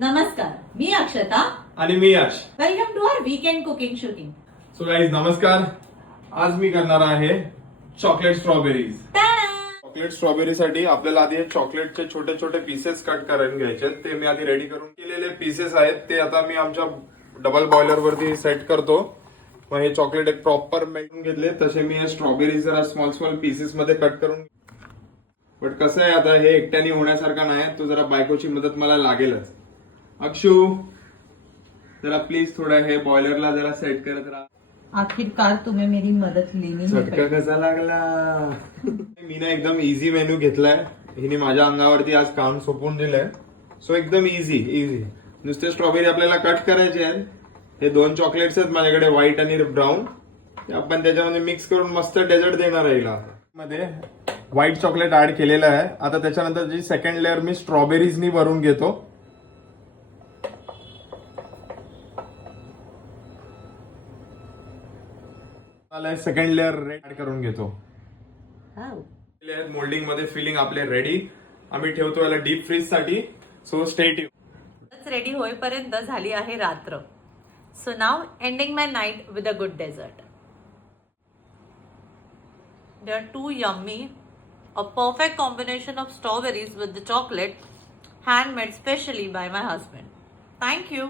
नमस्कार, मी अक्षता. आणि मी Yash. Welcome to our weekend cooking shooting. So guys नमस्कार. आज मी करणार आहे चॉकलेट स्ट्रॉबेरीज. चॉकलेट स्ट्रॉबेरी साठी आपल्याला आधी चॉकलेटचे छोटे छोटे पीसेस कट करून घ्यायचे. ते मी आधी रेडी करून केलेले पीसेस आहेत ते आता मी आमच्या डबल बॉयलर वरती सेट करतो. मग हे चॉकलेट एक प्रॉपर मेल्टून घेतले. तसे मी हे स्ट्रॉबेरी जरा स्मॉल स्मॉल पीसेस मध्ये कट करून. बट कसं आहे आता हे एकट्याने होण्यासारखं नाही. तो जरा बायकोची मदत मला लागेलच. अक्षू जरा प्लीज थोड़ा हे बॉयलरला जरा सेट करत राहा. आखिरकार तुम्हें मेरी मदद लेनी ही झटका पड़ी. कसा लागला. मी ना एकदम इझी मेन्यू घेतलाय. हिने माझ्या अंगावरती आज काम सोपून दिलंय. सो एकदम इझी नुसते स्ट्रॉबेरी आपल्याला कट करायचे आहेत. हे 2 चॉकलेट्स आहेत माझ्याकडे, व्हाईट आणि ब्राऊन. आपण त्याच्यामध्ये मिक्स करून मस्त डेझर्ट देणार आहे हिला. मध्ये व्हाईट चॉकलेट ऍड केलेलं आहे. आता त्याच्यानंतर जी सेकंड लेअर मी स्ट्रॉबेरीजनी भरून घेतो. सेकंड लेअर ऍड करून घेतो. मोल्डिंग मध्ये फिलिंग आपले रेडी. आम्ही ठेवतो याला डीप फ्रीज साठी. So stay tuned. रेडी होईपर्यंत झाली आहे रात्र. So now ending my night with a good dessert. They are too yummy. A perfect combination of strawberries with the chocolate, handmade specially by my husband. Thank you.